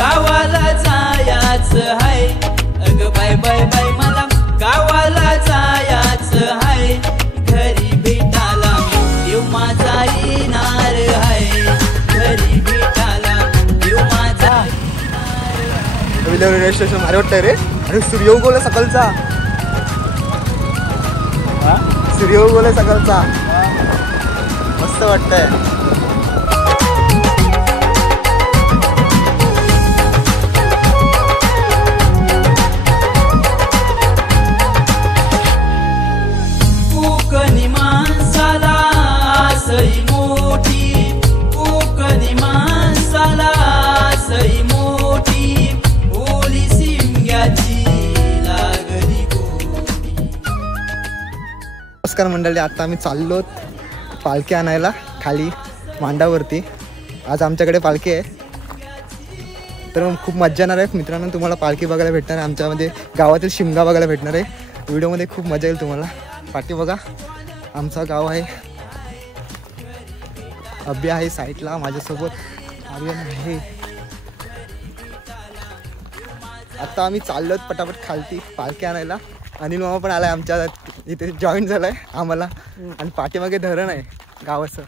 गावाला जायाच हाय, अग bye bye bye मला गावाला जायाच हाय, घरी भेटाला देव माझा येणार हाय, घरी भेटाला देव माझा रेल्वे स्टेशन भारी वाटतंय रे. अरे सूर्य उगवला सकाळचा, सूर्य उगवला सकाळचा, मस्त वाटतंय. कोकणी माणसाला सई मोठी, कोकणी माणसाला सई मोठी, ओली शिमग्याची लागली गोटी. नमस्कार मंडळी, आता आम्ही चाललो पालखी आणायला खाली मांडावरती. आज आमच्याकडे पालखी आहे, तर मग खूप मजा येणार आहे मित्रांनो. तुम्हाला पालखी बघायला भेटणार आहे, आमच्यामध्ये गावातील शिमगा बघायला भेटणार आहे. व्हिडिओमध्ये खूप मजा येईल तुम्हाला. पाठी बघा, आमचं गाव आहे. अभ्या आहे साईडला, माझ्यासोबत आर्यन आहे. आता आम्ही चाललो पटापट खालती पालखी आणायला. अनिल मामा पण आलाय आमच्या इथे, जॉईन झालाय आम्हाला. आणि पाठीमागे धरण आहे गावाचं,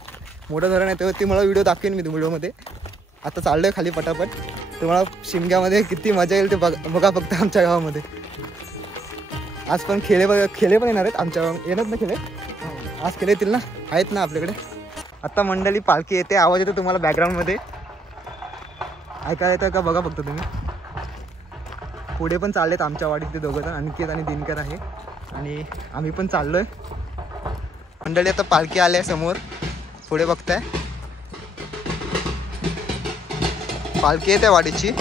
मोठं धरण आहे. तेव्हा ती मला व्हिडिओ दाखवेन मी व्हिडिओमध्ये. आता चाललोय खाली पटापट. तुम्हाला शिमग्यामध्ये किती मजा येईल ते बघा फक्त आमच्या गावामध्ये. आज पण खेळे पण येणार आहेत आमच्या येणार ना खेळे. आज खेळे येतील ना, आहेत ना आपल्याकडे. आता मंडळी पालखी येते, आवाज येतो तुम्हाला बॅकग्राऊंडमध्ये, ऐकायला येतं का बघा फक्त तुम्ही. पुढे पण चाललेत आमच्या वाडीत ते दोघं जण, अनिकेत आणि दिनकर आहे. आणि आम्ही पण चाललोय मंडळी. आता पालखी आली समोर, पुढे बघताय पालखी येते वाडीची.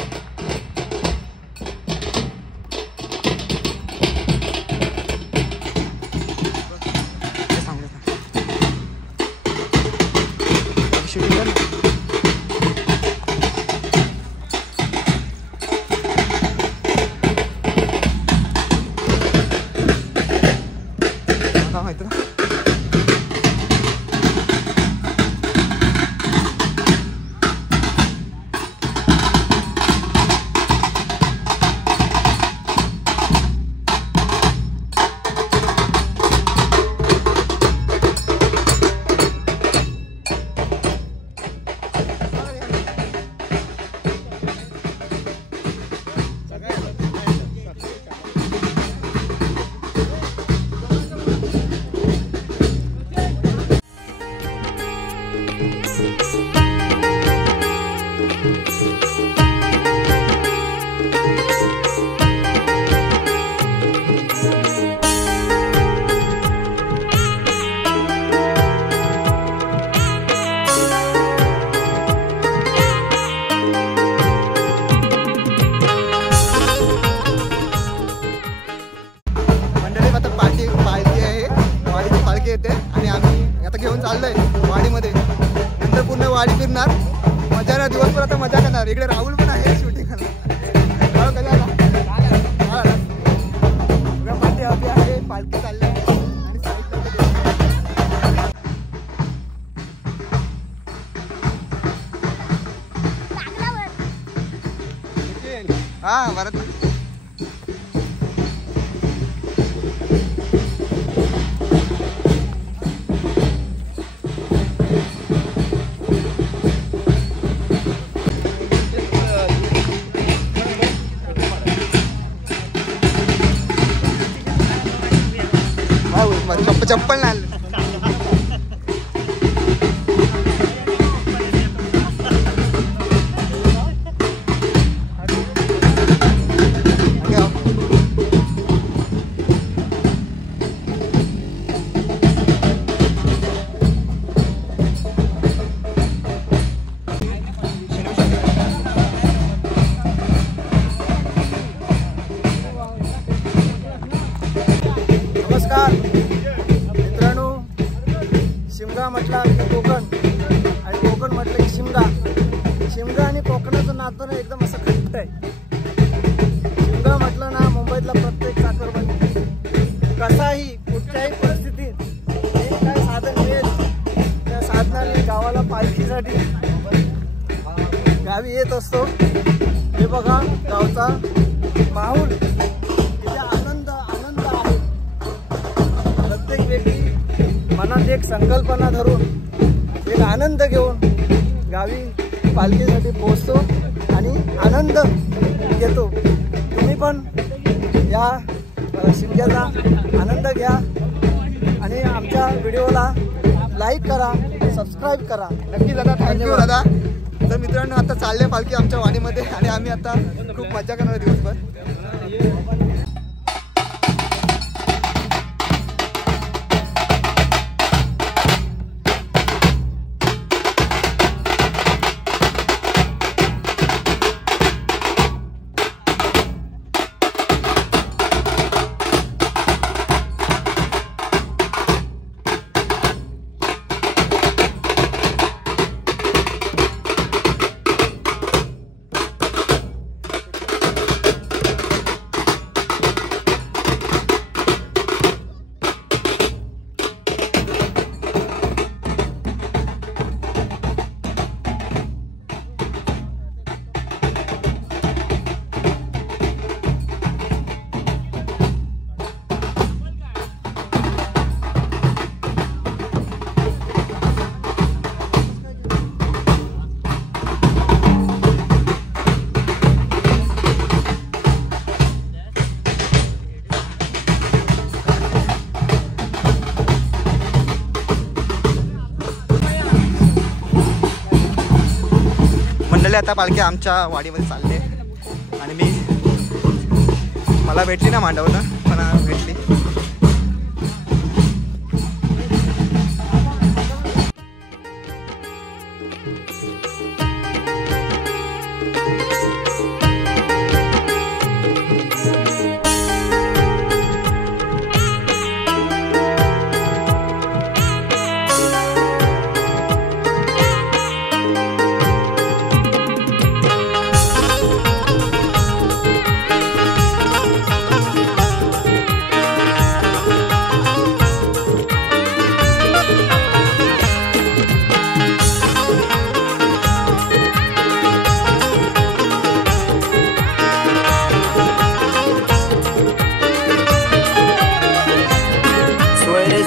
आणि आम्ही आता घेऊन चाललोय वाडीमध्ये. नंतर पूर्ण वाडी फिरणार, मजा ना दिवसभर आता मजा करणार. इकडे राहुल पण आहे शूटिंग आहे. पालखी चालली हा भारत. चप्पल नाही नमस्कार मित्रांनो. शिमगा म्हटला की कोकण, आणि कोकण म्हटलं की शिमगा. शिमगा आणि कोकणाचं नातं ना एकदम असं घट्ट आहे. शिमगा म्हटलं ना, मुंबईतला प्रत्येक चाकरमानी कसाही कुठच्याही परिस्थितीत काय साधन मिळेल त्या साधनाने गावाला पालखीसाठी गावी येत असतो. हे बघा गावचा माहोल, इथे आनंद आहे. प्रत्येक व्यक्ती मनात एक संकल्पना धरून एक आनंद घेऊन गावी पालखीसाठी पोहोचतो आणि आनंद घेतो. तुम्ही पण या शिमग्याचा आनंद घ्या आणि आमच्या व्हिडिओला लाईक करा, सबस्क्राईब करा. नक्की दादा, थँक्यू दादा. तर मित्रांनो आता चालले पालखी आमच्या वाडीमध्ये आणि आम्ही आता खूप मजा करणार दिवसभर. आता पालखी आमच्या वाडीमध्ये चालले आणि मला भेटली ना मांडवला, पण भेटली.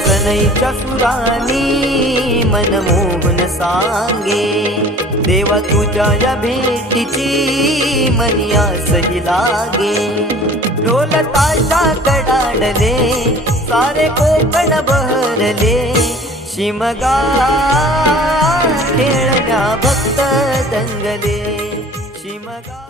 सनईच्या सुरानी मनमोहन सांगे, देवा तुझ्या या भेटीची मनी आसही लागे. ढोल ताशा कडाडले सारे कोकण बहरले, शिमगा खेळण्या भक्त दंगले. शिमगा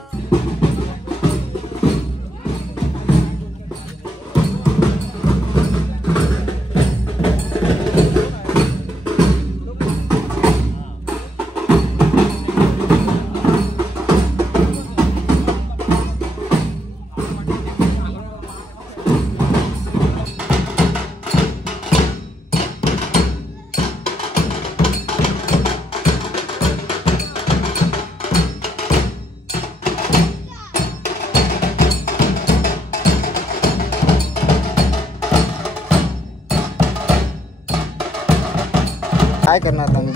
काय करणार आम्ही?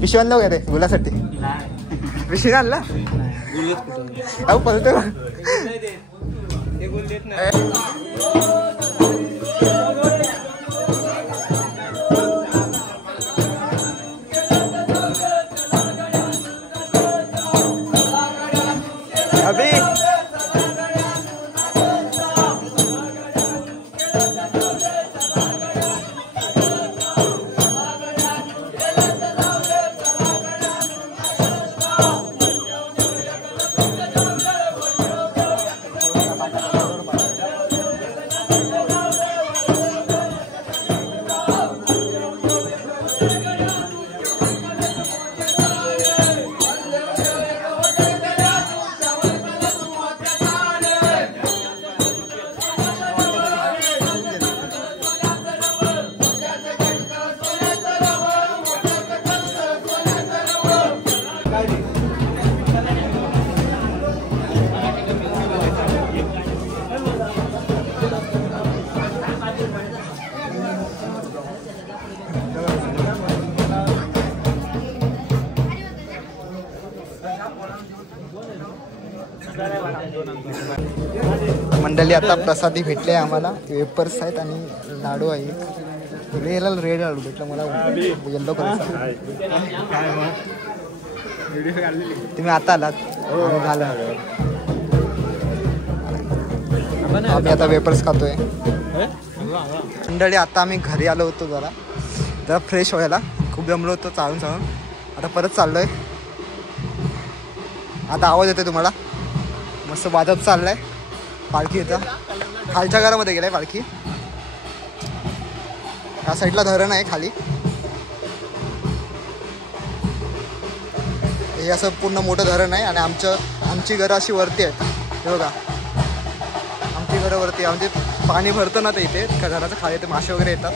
पिशवी आणलं का रे गुलासाठी? पिशवी आणला अहो पळतो अभी. मंडळी आता प्रसादी भेटले आम्हाला. वेपर्स आहेत आणि लाडू आहे. रेड लाडू भेटलं मला येल्लो कलरचा. तुम्ही आता आलात झालं. आम्ही आता वेपर्स खातोय. मंडळी आता आम्ही घरी आलो होतो जरा फ्रेश व्हायला. खूप जमलो होतो चालून. आता परत चाललोय. आता आवाज येतोय तुम्हाला. मस्त वाजत चाललाय. पालखी येतं खालच्या घरामध्ये गेलाय पालखी. या साईडला धरण आहे खाली. हे असं पूर्ण मोठं धरण आहे आणि आमची घरं अशी वरती आहेत. हे बघा आमची घरं वरती. म्हणजे पाणी भरतं ना ते इथे घराचं खाली ते मासे वगैरे येतात.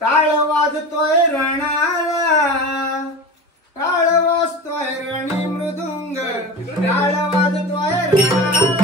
टाळ वाजतोय रणाला, टाळ वाजतोय रणी मृदुंग, टाळ वाजतोय रणाला.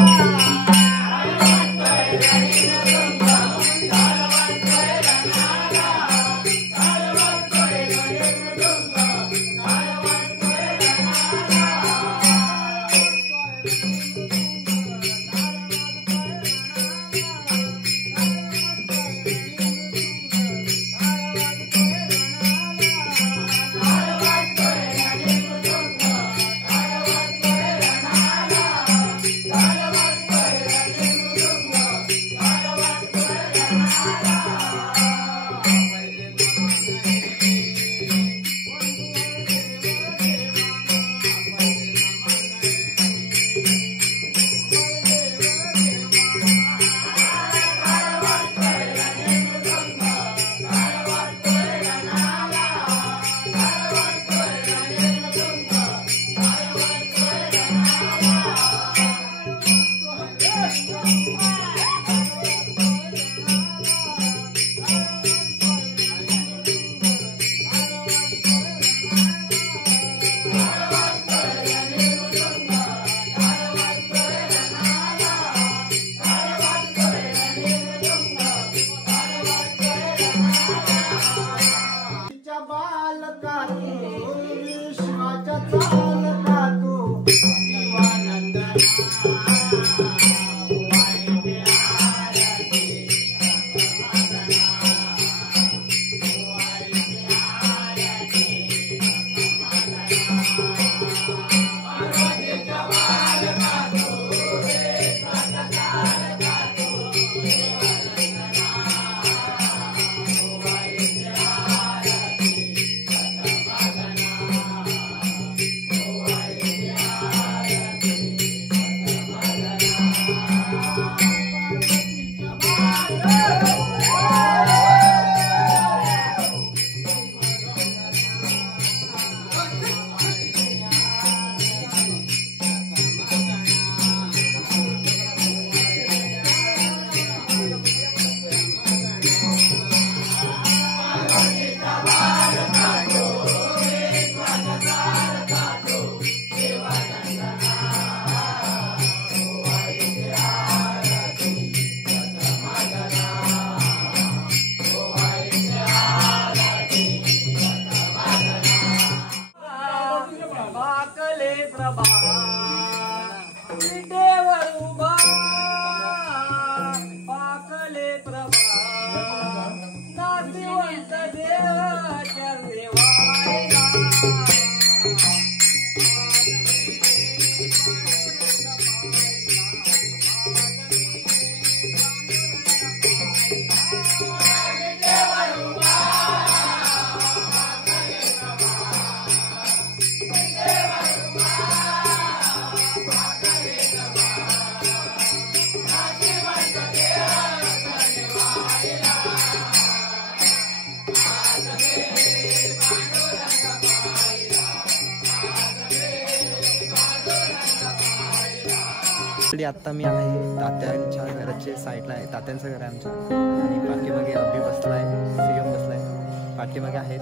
ॲक्च्युली आत्ता मी आहे तात्यांच्या घराच्या साईडला आहे. तात्यांचं घर आहे आमच्या. आणि पाठीमागे अभि बसला आहे, सीएम बसला आहे, पाठीमागे आहेत.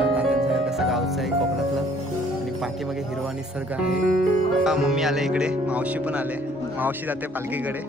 तात्यांचं घर कसं गावचं आहे कोकणातलं. आणि पाठीमागे हिरवा निसर्ग आहे. मम्मी आले इकडे, मावशी पण आले. मावशी जाते पालखीकडे.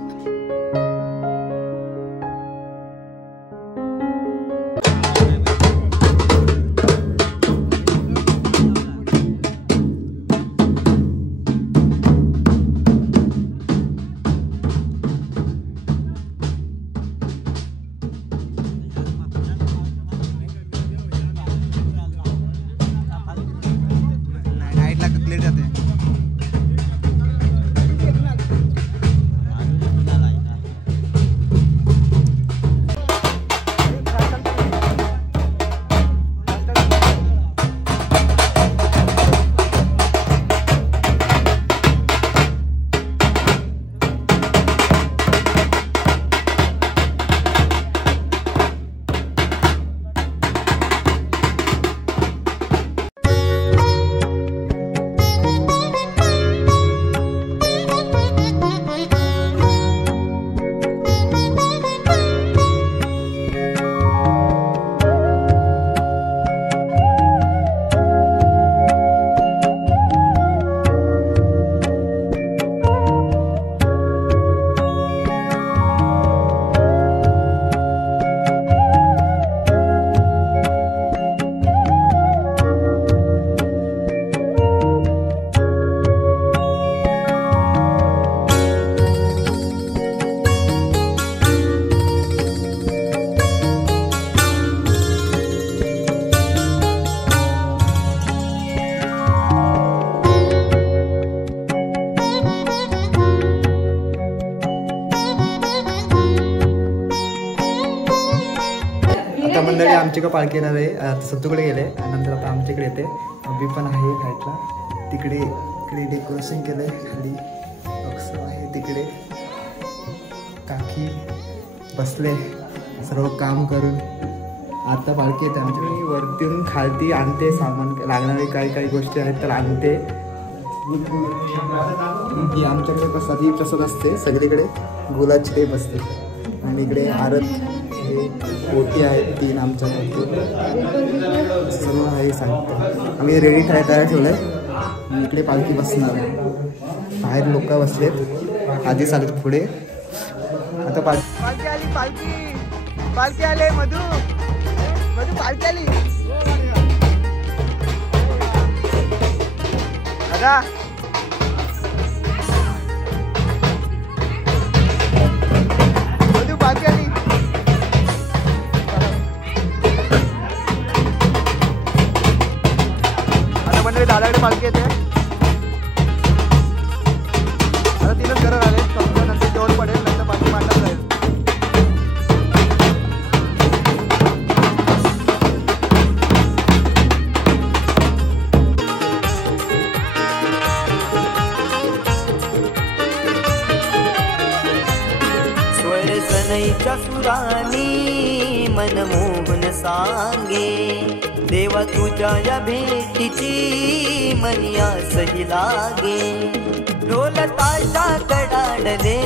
आता मंडळी आमची का पालखी येणार आहे. सत्तूकडे गेले आणि नंतर आता आमच्याकडे येते. अभि पण आहे साईडला. तिकडे इकडे डेकोरेशन केलं आहे. खाली अक्षर आहे तिकडे. काकी बसले सर्व काम करून. आता पालखी येते आमच्याकडे. वरतून खालती आणते सामान लागणारे काही काही गोष्टी आहेत तर आणते. ही आमच्याकडे प्रसाद ही प्रसाद असते सगळीकडे. गुलाची टेप असते. आणि इकडे आरत ओटी आहेत 3 आमच्या सर्व आहे साहित्य. आम्ही रेडी तयार ठेवलं आहे. इकडे पालखी बसणार. बाहेर लोक बसलेत, आधीच आलेत पुढे. आता पालखी आली. पालखी आले. मधू पालखी आली. दादा मधू पालखी आली. दादाकडे पालखी येते. आता 3च घरं आले. नंतर जेवण पडेल, नंतर पालखी मांडत जाईल. स्वर सनईच्या सुरानी मनमोहन सांगे. देवा तुझ्या या भेटीची मनिया सही लागे. ढोल ताशा कडाडले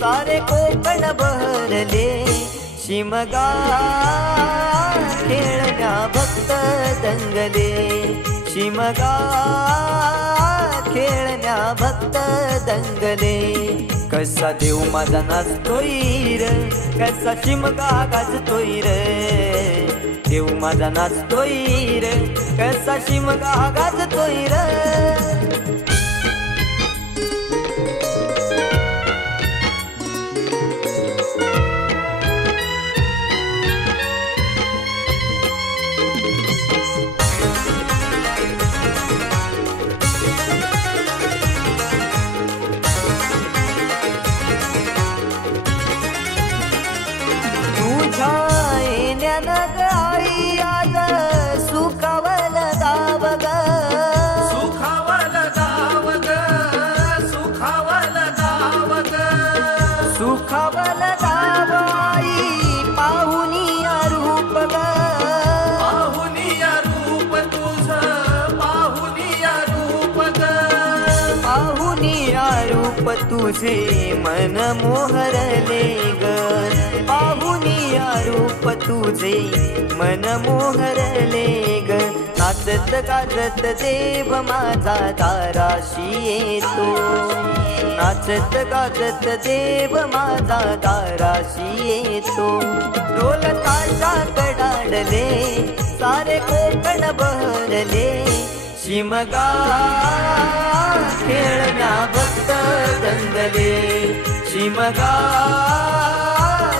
सारे कोकण बहरले. शिमगा खेळण्या भक्त दंगले. शिमगा खेळण्या भक्त दंगले. कसा देव माझा नाचतोय र, कसा शिमगा गाजतोय र. देव माझा नाचतोय रे, कसा शिमगा गाजतोय रे. तुझ्या येण्यानं गाई आज सुखावल दाव ग. सुखावल दाव ग. सुखावल दाव ग. सुखावल दाव आई पाहुनिया रूप ग. पाहुनिया रूप तुझं पाहुनिया रूप ग. पाहुनिया रूप तुझे मन मोहरले ग पाहुनिया रूप तुझे मन मोहरले ग नाचत गाजत देव माझा दाराशी येतो नाचत गाजत देव माझा दाराशी येतो ढोल ताशा कडाडले सारे कोकण बहरले शिमगा खेळण्या भक्त दंगले शिमगा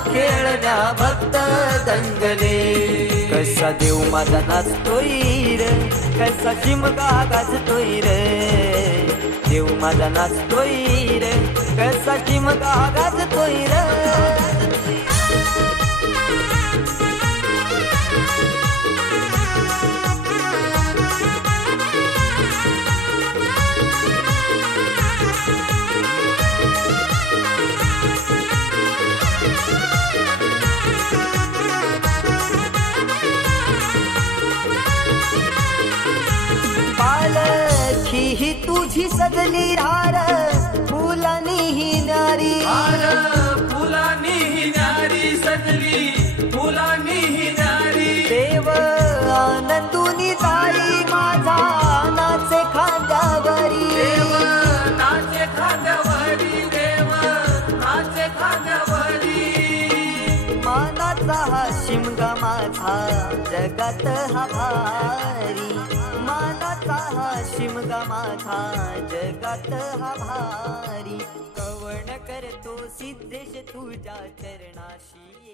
खेळण्या भक्त दंगले कसा देव माझा नाचतोय रे कसा शिमगा गाजतोय रे देव माझा नाचतोय रे कसा शिमगा गाजतोय रे ही तुझी सजली हार फुलानी ही नारी फुलानी ही नारी सजली फुलानी ही नारी देव आनंदुनी जाई माझा नाचे खांद्यावरी देव नाचे खांद्यावरी देव नाचे खांद्यावरी मानाचा हा शिमगा माझा जगात हा भारी मानाचा हा शिमगा माझा जगात हा भारी कवण करतो सिद्धेश तुझ्या चरणाशी